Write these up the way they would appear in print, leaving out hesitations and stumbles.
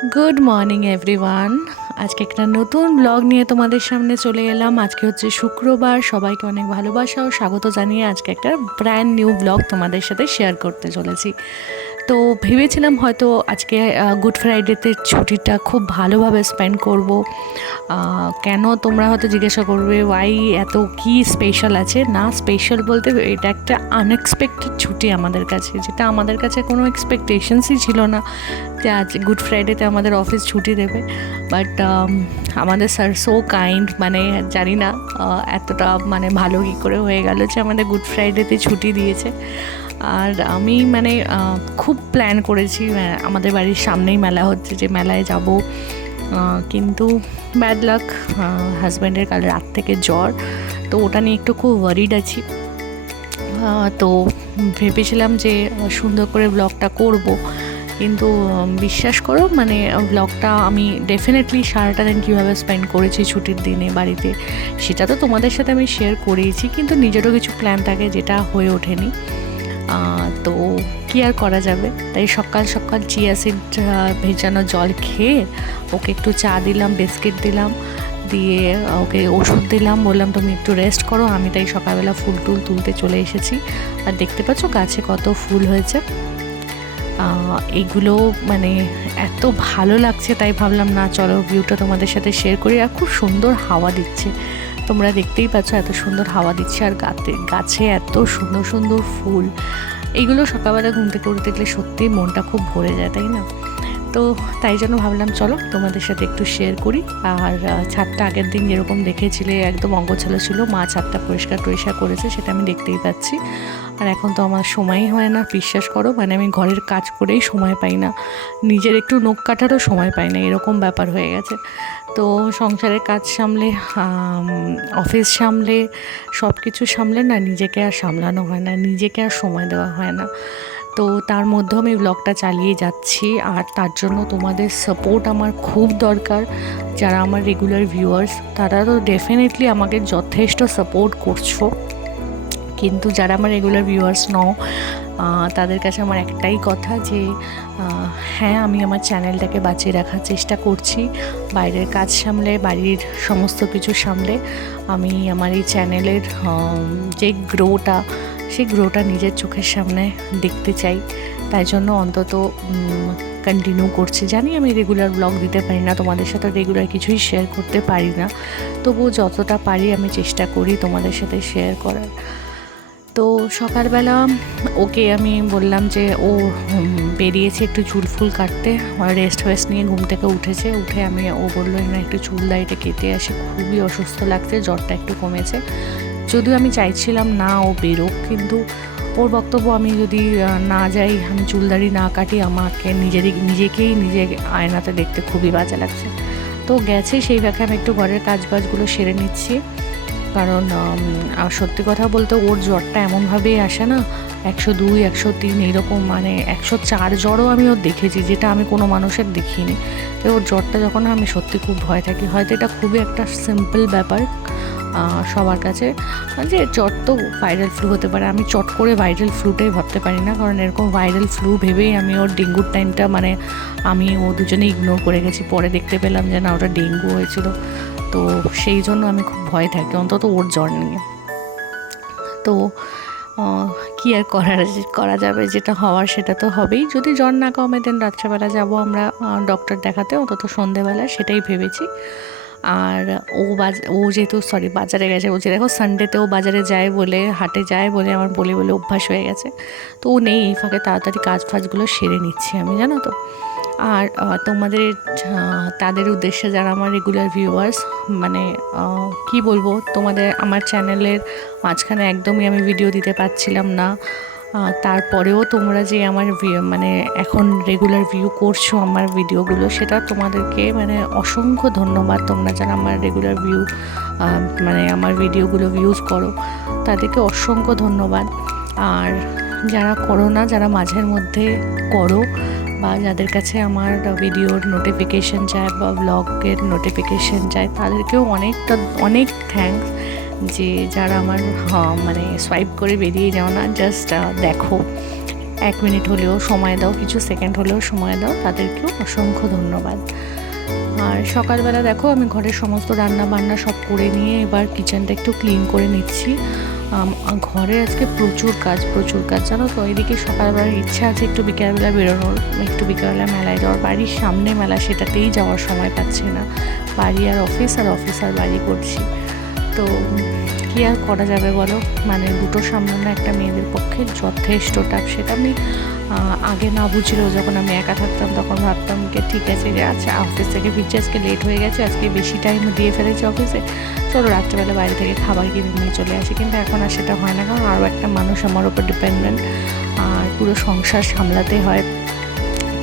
Good morning everyone. আজকে একটা নতুন ব্লগ নিয়ে তোমাদের সামনে চলে এলাম। আজকে হচ্ছে শুক্রবার। সবাইকে অনেক ভালোবাসা ও স্বাগত জানিয়ে আজকে একটা ব্র্যান্ড নিউ ব্লগ তোমাদের সাথে শেয়ার করতে চলেছি। তো ভেবেছিলাম হয়তো আজকে গুড ফ্রাইডেতে ছুটিটা খুব ভালোভাবে স্পেন্ড করব। কেন তোমরা হয়তো জিজ্ঞাসা করবে ওয়াই, এত কি স্পেশাল আছে? না, স্পেশাল বলতে এটা একটা আনএক্সপেক্টেড ছুটি আমাদের কাছে, যেটা আমাদের কাছে কোনো এক্সপেকটেশনসই ছিল না যে আজ গুড ফ্রাইডেতে আমাদের অফিস ছুটি দেবে। বাট আমাদের স্যার সো কাইন্ড, মানে জানি না এতটা মানে ভালো কী করে হয়ে গেল যে আমাদের গুড ফ্রাইডেতে ছুটি দিয়েছে। আর আমি মানে খুব প্ল্যান করেছি, আমাদের বাড়ির সামনেই মেলা হচ্ছে, যে মেলায় যাব, কিন্তু ব্যাড লাক, হাজব্যান্ডের কাল রাত থেকে জ্বর, তো ওটা নিয়ে একটু খুব ওয়ারিড আছি। তো ভেবেছিলাম যে সুন্দর করে ব্লগটা করব, কিন্তু বিশ্বাস করো মানে ব্লগটা আমি ডেফিনেটলি সারাটা দিন কীভাবে স্পেন্ড করেছি ছুটির দিনে বাড়িতে, সেটা তো তোমাদের সাথে আমি শেয়ার করেইছি, কিন্তু নিজেরও কিছু প্ল্যান থাকে যেটা হয়ে ওঠেনি। তো কী আর করা যাবে, তাই সকাল সকাল চিয়া সিড ভেজানো জল খেয়ে ওকে একটু চা দিলাম, বিস্কিট দিলাম, দিয়ে ওকে ওষুধ দিলাম, বললাম তুমি একটু রেস্ট করো। আমি তাই সকালবেলা ফুল টুল তুলতে চলে এসেছি। আর দেখতে পাচ্ছ গাছে কত ফুল হয়েছে, এইগুলো মানে এত ভালো লাগছে, তাই ভাবলাম না চলো ভিউটা তোমাদের সাথে শেয়ার করি। আর খুব সুন্দর হাওয়া দিচ্ছে, তোমরা দেখতেই পাচ্ছ এত সুন্দর হাওয়া দিচ্ছে, আর গাছে এত সুন্দর সুন্দর ফুল, এইগুলো সকালবেলা ঘুম থেকে উঠে দেখলে সত্যিই মনটা খুব ভরে যায়, তাই না? তো তাই জন্য ভাবলাম চলো তোমাদের সাথে একটু শেয়ার করি। আর ছাদটা আগের দিন যেরকম দেখেছিলে একদম অগোছালো ছিল, মা ছাদটা পরিষ্কার করেছে, সেটা আমি দেখতেই পাচ্ছি। আর এখন তো আমার সময়ই হয় না, বিশ্বাস করো, মানে আমি ঘরের কাজ করেই সময় পাই না, নিজের একটু নখ কাটারও সময় পাই না, এরকম ব্যাপার হয়ে গেছে। তো সংসারের কাজ সামলে, অফিস সামলে, সব কিছু সামলে না নিজেকে আর সামলানো হয় না, নিজেকে আর সময় দেওয়া হয় না। তো তার মধ্যেও আমি ব্লগটা চালিয়ে যাচ্ছি, আর তার জন্য তোমাদের সাপোর্ট আমার খুব দরকার। যারা আমার রেগুলার ভিউয়ার্স তারা তো ডেফিনেটলি আমাকে যথেষ্ট সাপোর্ট করছো, কিন্তু যারা আমার রেগুলার ভিউয়ার্স নও তাদের কাছে আমার একটাই কথা যে হ্যাঁ, আমি আমার চ্যানেলটাকে বাঁচিয়ে রাখার চেষ্টা করছি, বাইরের কাজ সামলে, বাড়ির সমস্ত কিছু সামলে আমি আমার এই চ্যানেলের যে সেই গ্রোটা নিজের চোখের সামনে দেখতে চাই। তাই জন্য অন্তত কন্টিনিউ করছি। জানি আমি রেগুলার ব্লগ দিতে পারি না, তোমাদের সাথে রেগুলার কিছুই শেয়ার করতে পারি না, তবুও যতটা পারি আমি চেষ্টা করি তোমাদের সাথে শেয়ার করার। তো সকালবেলা ওকে আমি বললাম যে ও বেরিয়েছে একটু চুল ফুল কাটতে, রেস্ট নিয়ে ঘুম থেকে উঠে ও বললো না একটু চুল দাড়িটা কেটে আসে, খুবই অসুস্থ লাগছে, জ্বরটা একটু কমেছে। যদিও আমি চাইছিলাম না ও বেরোক, কিন্তু ওর বক্তব্য আমি যদি না যাই, আমি চুল দাড়ি না কাটি, আমাকে নিজেকেই আয়নাতে দেখতে খুবই বাজে লাগছে। তো গেছে, সেই ফাঁকে আমি একটু ঘরের কাজবাজগুলো সেরে নিচ্ছি, কারণ সত্যি কথা বলতে ওর জ্বরটা এমনভাবেই আসে না, 102, 103 এরকম, মানে 104 জ্বরও আমি ওর দেখেছি, যেটা আমি কোনো মানুষের দেখিনি। তো ওর জ্বরটা যখন আমি সত্যি খুব ভয় থাকি। হয়তো এটা খুবই একটা সিম্পল ব্যাপার সবার কাছে, যে জ্বর তো ভাইরাল ফ্লু হতে পারে, আমি চট করে ভাইরাল ফ্লুটাই ভাবতে পারি না, কারণ এরকম ভাইরাল ফ্লু ভেবেই আমি ওর ডেঙ্গুর টাইমটা মানে আমি ও দুজনে ইগনোর করে গেছি। পরে দেখতে পেলাম যে না, ওটা ডেঙ্গু হয়েছিল, তো সেই জন্য আমি খুব ভয় থাকি অন্তত ওর জ্বর নিয়ে। তো কী আর করা যাবে, যেটা হওয়ার সেটা তো হবেই। যদি জ্বর না কমে দেন রাত্রেবেলা যাব আমরা ডক্টর দেখাতে, অন্তত সন্ধেবেলা, সেটাই ভেবেছি। আর ও যেহেতু বাজারে গেছে, বলছে দেখো সানডেতেও বাজারে যায় বলে, হাটে যায় বলে আমার বলে অভ্যাস হয়ে গেছে। তো ও নেই, এই ফাঁকে তাড়াতাড়ি কাজ ফাজগুলো সেরে নিচ্ছি আমি, জানো তো। আর তাদের উদ্দেশ্যে যারা আমার রেগুলার ভিউয়ার্স, মানে কি বলবো তোমাদের, আমার চ্যানেলের মাঝখানে একদমই আমি ভিডিও দিতে পারছিলাম না, তারপরেও তোমরা যে আমার মানে এখন রেগুলার ভিউ করছো আমার ভিডিওগুলো, সেটা তোমাদেরকে মানে অসংখ্য ধন্যবাদ। তোমরা যারা আমার রেগুলার মানে আমার ভিডিওগুলো ভিউজ করো, তাদেরকে অসংখ্য ধন্যবাদ। আর যারা করো না, যারা মাঝের মধ্যে করো, বা যাদের কাছে আমার ভিডিওর নোটিফিকেশান যায় বা ব্লগের নোটিফিকেশান যায়, তাদেরকেও অনেক থ্যাঙ্কস, যে যারা আমার মানে সোয়াইপ করে বেরিয়ে যাও না, জাস্ট দেখো। 1 মিনিট হলেও সময় দাও, কিছু সেকেন্ড হলেও সময় দাও, তাদেরকেও অসংখ্য ধন্যবাদ। আর সকালবেলা দেখো আমি ঘরের সমস্ত রান্না বান্না সব করে নিয়ে এবার কিচেনটা একটু ক্লিন করে নিচ্ছি। ঘরে আজকে প্রচুর কাজ জানো তো। এদিকে সকালবেলার ইচ্ছা আছে একটু বিকেলবেলা বেরোনোর, একটু বিকেলবেলা মেলায় যাওয়ার, বাড়ির সামনে মেলা, সেটাতেই যাওয়ার সময় পাচ্ছি না। বাড়ি আর অফিস আর বাড়ি করছি, তো কী আর করা যাবে বলো। মানে দুটো সামলানো একটা মেয়েদের পক্ষে যথেষ্ট টাফ। সেটা আমি আগে না বুঝলেও যখন আমি একা থাকতাম তখন ভাবতাম যে ঠিক আছে, যে আচ্ছা অফিস থেকে ফিরছি, আজকে লেট হয়ে গেছে, আজকে বেশি টাইম দিয়ে ফেলেছি অফিসে, চলো রাত্রেবেলা বাইরে থেকে খাবার কিনে নিয়ে চলে আসি। কিন্তু এখন আর সেটা হয় না, কারণ আরও একটা মানুষ আমার ওপর ডিপেন্ডেন্ট, আর পুরো সংসার সামলাতে হয়।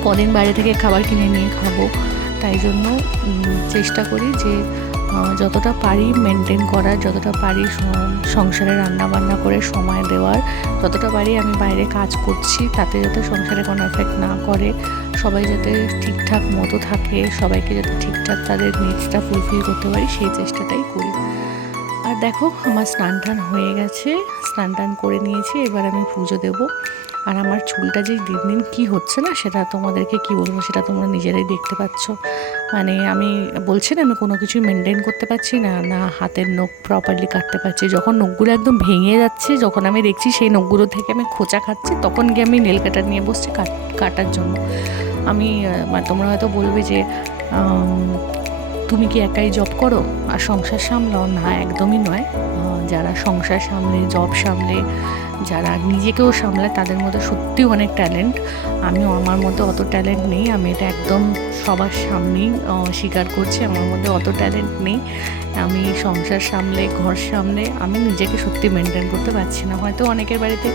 কদিন বাইরে থেকে খাবার কিনে নিয়ে খাবো, তাই জন্য চেষ্টা করি যে যতটা পারি মেনটেন করার, যতটা পারি সংসারে রান্না বান্না করে সময় দেওয়ার, যতটা পারি আমি বাইরে কাজ করছি, তাতে যাতে সংসারে কোনো এফেক্ট না করে, সবাই যাতে ঠিকঠাক মতো থাকে, সবাইকে যাতে ঠিকঠাক তাদের নিডসটা ফুলফিল করতে পারি, সেই চেষ্টাটাই করি। আর দেখো আমার স্নান টান হয়ে গেছে, স্নান টান করে নিয়েছি, এবার আমি পুজো দেবো। আর আমার চুলটা যে দিন দিন কী হচ্ছে না, সেটা তোমাদেরকে কি বলবো, সেটা তোমরা নিজেরাই দেখতে পাচ্ছ। মানে আমি বলছি না, আমি কোনো কিছুই মেনটেন করতে পারছি না, না হাতের নখ প্রপারলি কাটতে পারছি। যখন নখগুলো একদম ভেঙে যাচ্ছে, যখন আমি দেখছি সেই নখগুলো থেকে আমি খোঁচা খাচ্ছি, তখন গিয়ে আমি নেল কাটার নিয়ে বসছি কাটার জন্য। আমি তোমরা হয়তো বলবে যে তুমি কি একাই জব করো আর সংসার সামলাও? না, একদমই নয়। যারা সংসার সামলে, জব সামলে, যারা নিজেকেও সামলায়, তাদের মধ্যে সত্যি অনেক ট্যালেন্ট। আমিও, আমার মধ্যে অত ট্যালেন্ট নেই, আমি এটা একদম সবার সামনেই স্বীকার করছি, আমার মধ্যে অত ট্যালেন্ট নেই। আমি সংসার সামলে, ঘর সামলে আমি নিজেকে সত্যি মেনটেন করতে পারছি না। হয়তো অনেকের বাড়িতে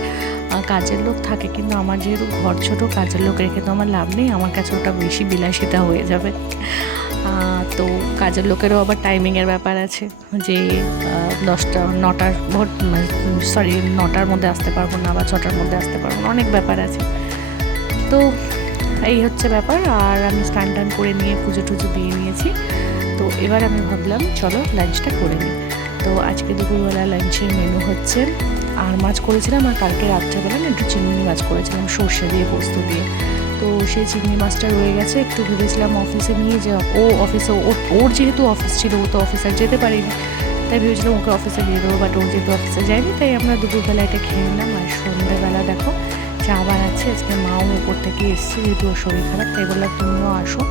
কাজের লোক থাকে, কিন্তু আমার যেহেতু ঘর ছোট, কাজের লোক রেখে তো আমার লাভ নেই, আমার কাছে ওটা বেশি বিলাসিতা হয়ে যাবে। তো কাজের লোকেরও আবার টাইমিংয়ের ব্যাপার আছে, যে 9টার মধ্যে আসতে পারবো না, বা 6টার মধ্যে আসতে পারবো না, অনেক ব্যাপার আছে। তো এই হচ্ছে ব্যাপার। আর আমি স্নান টান করে নিয়ে পুজো টুজো দিয়ে নিয়েছি, তো এবার আমি ভাবলাম চলো লাঞ্চটা করে নিই। তো আজকে দুপুরবেলা লাঞ্চের মেনু হচ্ছে, আর মাছ করেছিলাম, আর কালকে রাত্রেবেলা একটু চিংড়ি মাছ করেছিলাম সর্ষে দিয়ে, পোস্ত দিয়ে। তো সেই চিংড়ি মাছটা রয়ে গেছে, একটু ভেবেছিলাম অফিসে নিয়ে যাও। ওর যেহেতু অফিস ছিল, ও তো অফিসে যেতে পারিনি, তাই ভেবেছিলাম ওকে অফিসে দিয়ে দেবো, বাট ও যেহেতু অফিসে যায়নি, তাই আমরা দুপুরবেলা এটা খেয়ে নিলাম। আর সন্ধ্যেবেলা দেখো চা বানাচ্ছে, আজকে মাও ওপর থেকে এসছে, যেহেতু ওর শরীর খারাপ, তাই বললাম তুমিও আসো,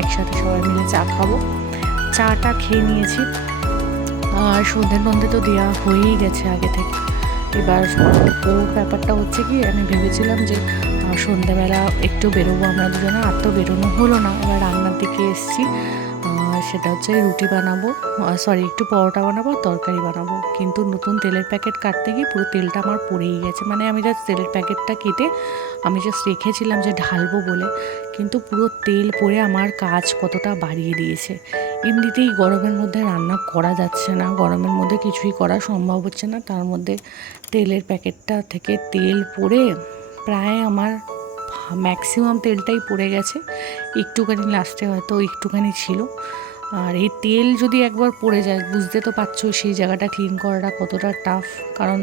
একসাথে সবাই মিলে চা খাবো। চাটা খেয়ে নিয়েছি, আর সন্ধ্যে তো দেওয়া হয়েই গেছে আগে থেকে। এবার ওর ব্যাপারটা হচ্ছে কি, আমি ভেবেছিলাম যে সন্ধ্যাবেলা একটু বেরোবো আমরা দুজনে, আর তো বেরোনো হলো না। এবার রান্নার দিকে এসেছি, সেটা হচ্ছে রুটি বানাবো, একটু পরোটা বানাবো, তরকারি বানাবো। কিন্তু নতুন তেলের প্যাকেট কাটতে গিয়ে পুরো তেলটা আমার পড়েই গেছে। মানে আমি জাস্ট তেলের প্যাকেটটা কেটে আমি জাস্ট রেখেছিলাম যে ঢালবো বলে, কিন্তু পুরো তেল পড়ে আমার কাজ কতটা বাড়িয়ে দিয়েছে। এমনিতেই গরমের মধ্যে রান্না করা যাচ্ছে না, গরমের মধ্যে কিছুই করা সম্ভব হচ্ছে না, তার মধ্যে তেলের প্যাকেটটা থেকে তেল পড়ে প্রায় আমার ম্যাক্সিমাম তেলটাই পড়ে গেছে। একটুখানি লাস্টে হয়তো একটুখানি ছিল। আর এই তেল যদি একবার পড়ে যায়, বুঝতে তো পারছো সেই জায়গাটা ক্লিন করাটা কতটা টাফ। কারণ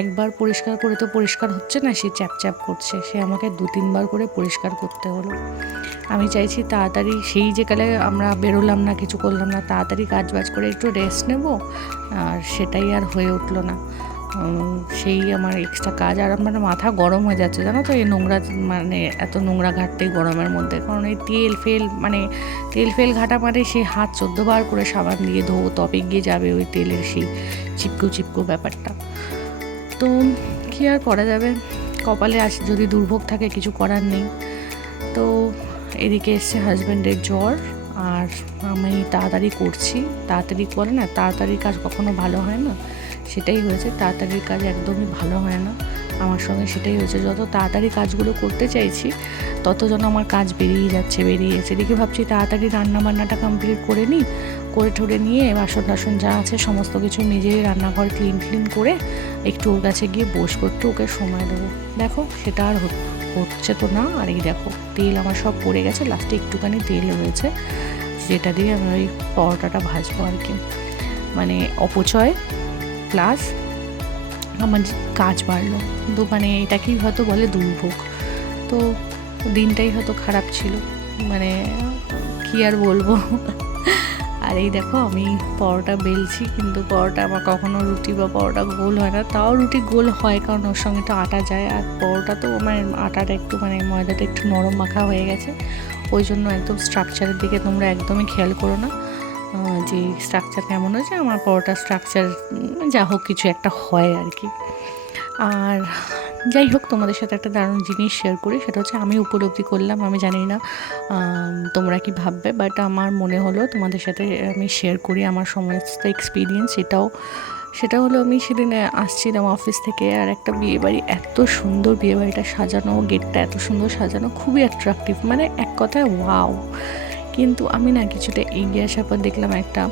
একবার পরিষ্কার করে তো পরিষ্কার হচ্ছে না, সে চ্যাপ করছে, সে আমাকে 2-3বার করে পরিষ্কার করতে হলো। আমি চাইছি তাড়াতাড়ি, সেই যেকালে আমরা বেরোলাম না, কিছু করলাম না, তাড়াতাড়ি কাজবাজ করে একটু রেস্ট নেব, আর সেটাই আর হয়ে উঠলো না। সেই আমার এক্সট্রা কাজ, আর আমার মাথা গরম হয়ে যাচ্ছে জানো তো, এই নোংরা, মানে এত নোংরা ঘাটতে গরমের মধ্যে। কারণ এই তেল ফেল ঘাটা মানে সেই হাত 14বার করে সাবান দিয়ে ধোবো, তবে গিয়ে যাবে ওই তেলের সেই চিপকু ব্যাপারটা। তো কী আর করা যাবে, কপালে আসে যদি দুর্ভোগ থাকে, কিছু করার নেই। তো এদিকে এসছে হাজব্যান্ডের জ্বর, আর আমি তাড়াতাড়ি করছি। তাড়াতাড়ি করে না, তাড়াতাড়ি কাজ কখনো ভালো হয় না, সেটাই হয়েছে। তাড়াতাড়ির কাজ একদমই ভালো হয় না, আমার সঙ্গে সেটাই হয়েছে। যত তাড়াতাড়ি কাজগুলো করতে চাইছি, তত যেন আমার কাজ বেরিয়ে যাচ্ছে। এদিকে ভাবছি তাড়াতাড়ি রান্নাবান্নাটা কমপ্লিট করে নিই, করে ঠোরে নিয়ে বাসন টাসন যা আছে সমস্ত কিছু নিজেই রান্নাঘর ক্লিন করে একটু ওর কাছে গিয়ে বসবো, একটু ওকে সময় দেবো। দেখো সেটা আর হচ্ছে তো না। আর এই দেখো তেল আমার সব পড়ে গেছে, লাস্টে একটুখানি তেল রয়েছে, যেটা দিয়ে আমি ওই পরোটাটা ভাজবো আর কি। মানে অপচয় প্লাস আমার কাজ বাড়লো, কিন্তু মানে এটাকেই হয়তো বলে দুর্ভোগ। তো দিনটাই হয়তো খারাপ ছিল, মানে কি আর বলবো। আর এই দেখো আমি পরোটা বেলছি, কিন্তু পরোটা আমার কখনো রুটি বা পরোটা গোল হয় না, তাও রুটি গোল হয় কারণ ওর সঙ্গে তো আটা যায়। আর পরোটা তো মানে আটাটা একটু মানে ময়দাটা একটু নরম মাখা হয়ে গেছে, ওই জন্য একদম স্ট্রাকচারের দিকে তোমরা একদমই খেয়াল করো না যে স্ট্রাকচার কেমন হয়েছে। আমার পরোটা স্ট্রাকচার যা হোক কিছু একটা হয় আর কি। আর যাই হোক, তোমাদের সাথে একটা দারুণ জিনিস শেয়ার করি, সেটা হচ্ছে আমি উপলব্ধি করলাম, আমি জানি না তোমরা কি ভাববে, বাট আমার মনে হলো তোমাদের সাথে আমি শেয়ার করি আমার সমস্ত এক্সপিরিয়েন্স। সেটা হলো আমি সেদিন আসছিলাম অফিস থেকে, আর একটা বিয়েবাড়ি, এত সুন্দর বিয়েবাড়িটা সাজানো, গেটটা এত সুন্দর সাজানো, খুবই অ্যাট্রাকটিভ, মানে এক কথায় ওয়াও। কিন্তু আমি না কিছুটা এগিয়ে আসার পর দেখলাম একটা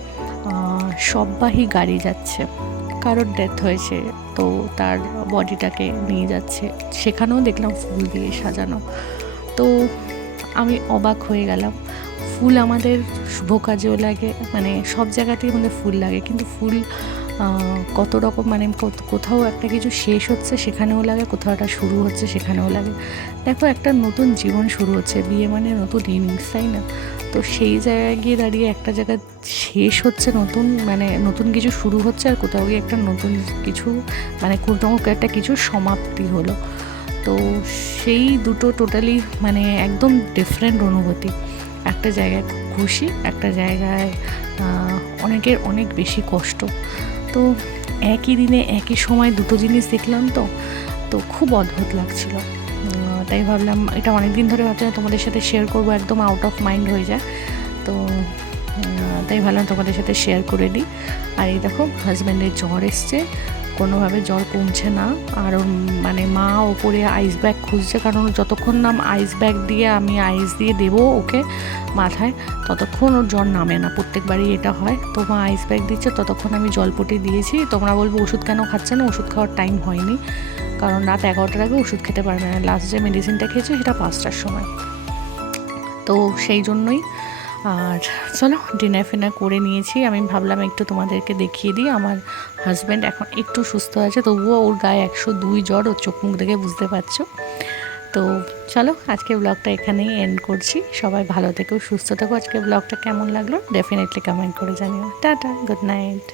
শববাহী গাড়ি যাচ্ছে, কারোর ডেথ হয়েছে তো তার বডিটাকে নিয়ে যাচ্ছে, সেখানেও দেখলাম ফুল দিয়ে সাজানো। তো আমি অবাক হয়ে গেলাম। ফুল আমাদের শুভ কাজেও লাগে, মানে সব জায়গাতেই আমাদের ফুল লাগে, কিন্তু ফুল কত রকম, মানে কোথাও একটা কিছু শেষ হচ্ছে সেখানেও লাগে, কোথাও একটা শুরু হচ্ছে সেখানেও লাগে। দেখো একটা নতুন জীবন শুরু হচ্ছে, বিয়ে মানে নতুন ইনিংস, তাই না? তো সেই জায়গায় গিয়ে দাঁড়িয়ে একটা জায়গায় শেষ হচ্ছে নতুন, মানে নতুন কিছু শুরু হচ্ছে, আর কোথাও গিয়ে একটা নতুন কিছু, মানে কোথাও একটা কিছু সমাপ্তি হলো। তো সেই দুটো টোটালি মানে একদম ডিফারেন্ট অনুভূতি। একটা জায়গায় খুব খুশি, একটা জায়গায় অনেকের অনেক বেশি কষ্ট। তো একই দিনে একই সময় দুটো জিনিস দেখলাম, তো খুব অদ্ভুত লাগছিল। তাই ভাবলাম এটা অনেক দিন ধরে ভাবছিলাম তোমাদের সাথে শেয়ার করবো, একদম আউট অফ মাইন্ড হয়ে যায়। তো তাই ভাবলাম তোমাদের সাথে শেয়ার করে দিই। আর এই দেখো হাজব্যান্ডের জ্বর এসছে, কোনোভাবে জ্বর কমছে না। আর ওর মানে মা ওপরে আইস ব্যাগ খুঁজছে, কারণ যতক্ষণ না আইস ব্যাগ দিয়ে আমি আইস দিয়ে দেবো ওকে মাথায়, ততক্ষণ ওর জ্বর নামে না। প্রত্যেকবারই এটা হয়। তো মা আইস ব্যাগ দিচ্ছে, ততক্ষণ আমি জলপটি দিয়েছি। তোমরা বলবো ওষুধ কেন খাচ্ছে না? ওষুধ খাওয়ার টাইম হয়নি, কারণ রাত 11টার আগে ওষুধ খেতে পারবে না। লাস্ট যে মেডিসিনটা খেয়েছে সেটা 5টার সময়, তো সেই জন্যই। আর চলো ডিনার ফিনার করে নিয়েছি, আমি ভাবলাম একটু তোমাদেরকে দেখিয়ে দিই। আমার হাজব্যান্ড এখন একটু সুস্থ আছে, তবুও ওর গায়ে 102 জ্বর, ওর চোখ মুখ দেখে বুঝতে পারছো। তো চলো আজকে ব্লগটা এখানেই এন্ড করছি। সবাই ভালো থেকো, সুস্থ থেকো। আজকে ব্লগটা কেমন লাগলো ডেফিনেটলি কমেন্ট করে জানিও। Tata, good night.